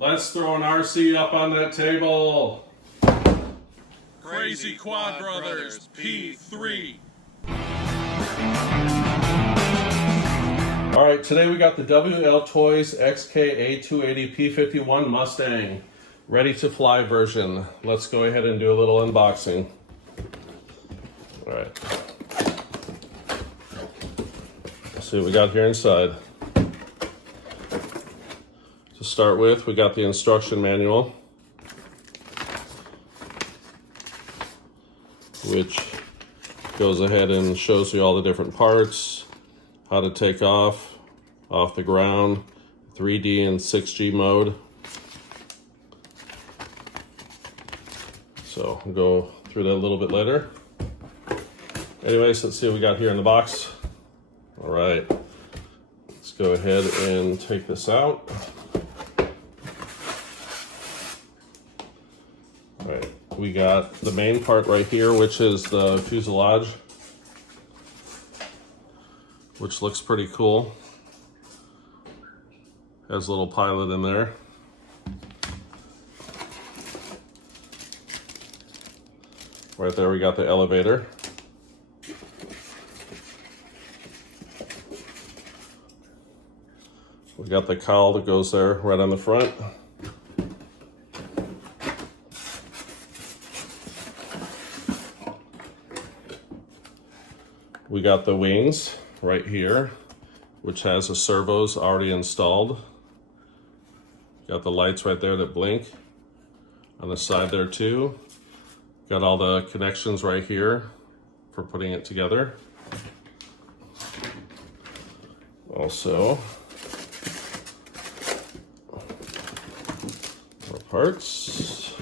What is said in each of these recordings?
Let's throw an RC up on that table. Crazy Quad Brothers P3. All right, today we got the Wltoys XK A280 P-51 Mustang ready to fly version. Let's go ahead and do a little unboxing. All right. Let's see what we got here inside. To start with, we got the instruction manual, which goes ahead and shows you all the different parts, how to take off the ground, 3D and 6G mode. So we'll go through that a little bit later. Anyways, let's see what we got here in the box. All right, let's go ahead and take this out. All right, we got the main part right here, which is the fuselage, which looks pretty cool. Has a little pilot in there. Right there we got the elevator. We got the cowl that goes there right on the front. We got the wings right here, which has the servos already installed. Got the lights right there that blink on the side there too. Got all the connections right here for putting it together. Also, more parts.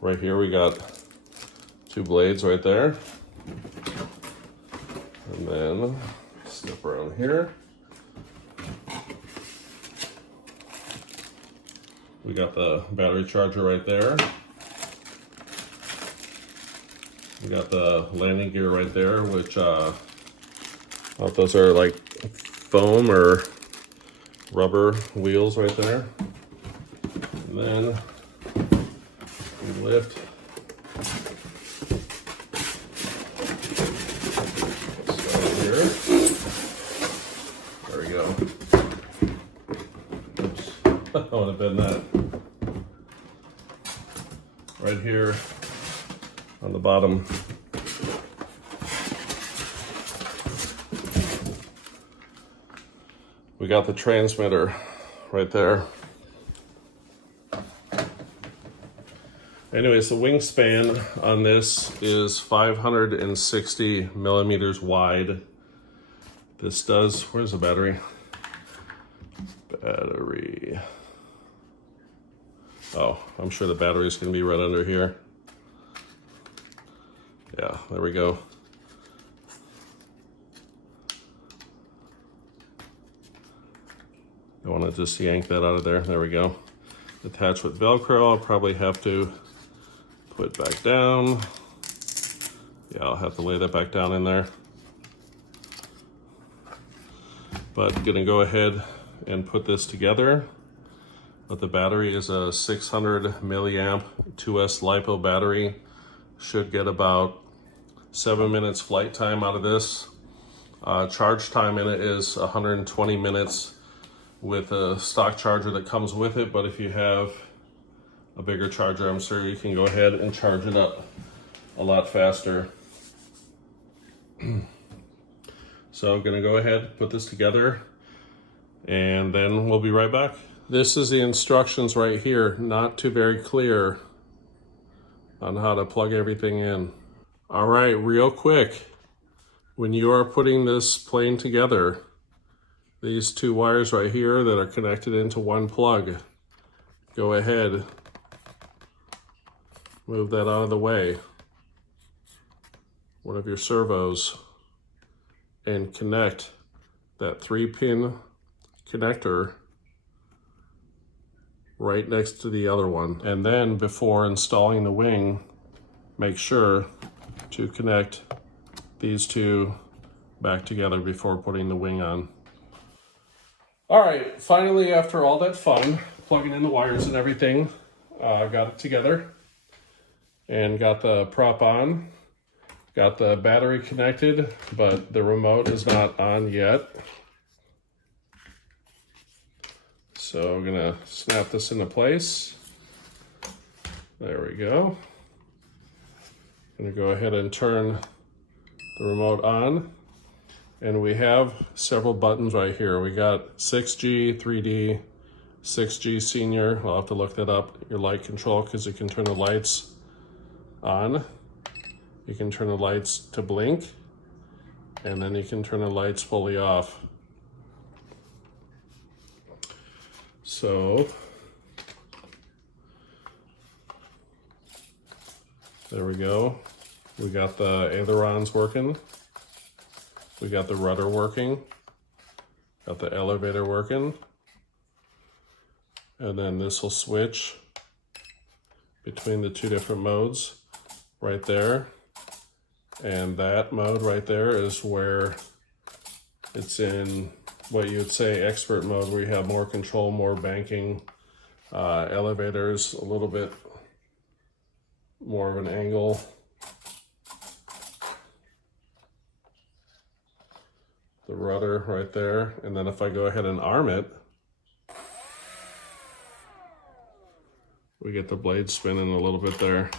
Right here we got two blades right there. And then step around here. We got the battery charger right there. We got the landing gear right there, which I don't know if those are like foam or rubber wheels right there. And then we lift. So here. There we go. Oops. I want to bend that. Right here on the bottom. We got the transmitter right there. Anyways, the wingspan on this is 560 millimeters wide. This does, where's the battery? Battery. Oh, I'm sure the battery is going to be right under here. Yeah, there we go. I want to just yank that out of there. There we go. Attached with Velcro. I'll probably have to put back down. Yeah, I'll have to lay that back down in there. But I'm gonna go ahead and put this together. But the battery is a 600 milliamp 2S LiPo battery. Should get about 7 minutes flight time out of this. Charge time in it is 120 minutes with a stock charger that comes with it. But if you have a bigger charger, I'm sure you can go ahead and charge it up a lot faster. So I'm gonna go ahead, put this together, and then we'll be right back. This is the instructions right here, not too very clear on how to plug everything in. All right, real quick, when you are putting this plane together, these two wires right here that are connected into one plug, go ahead, move that out of the way, one of your servos, and connect that 3-pin connector right next to the other one. And then before installing the wing, make sure to connect these two back together before putting the wing on. All right, finally, after all that fun, plugging in the wires and everything, I got it together and got the prop on. Got the battery connected, but the remote is not on yet. So I'm gonna snap this into place. There we go. Gonna go ahead and turn the remote on. And we have several buttons right here. We got 6G, 3D, 6G Senior. I'll have to look that up. Your light control, because you can turn the lights on. You can turn the lights to blink. And then you can turn the lights fully off. So, there we go. We got the ailerons working. We got the rudder working. Got the elevator working. And then this will switch between the two different modes right there. And that mode right there is where it's in what you would say expert mode, where you have more control, more banking, elevators, a little bit more of an angle. The rudder right there. And then if I go ahead and arm it, we get the blade spinning a little bit there.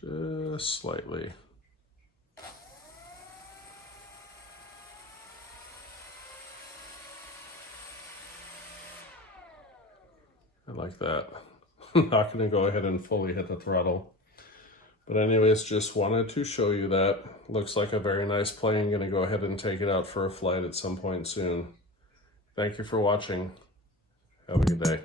Just slightly. I like that. I'm not going to go ahead and fully hit the throttle. But anyways, just wanted to show you that. Looks like a very nice plane. Going to go ahead and take it out for a flight at some point soon. Thank you for watching. Have a good day.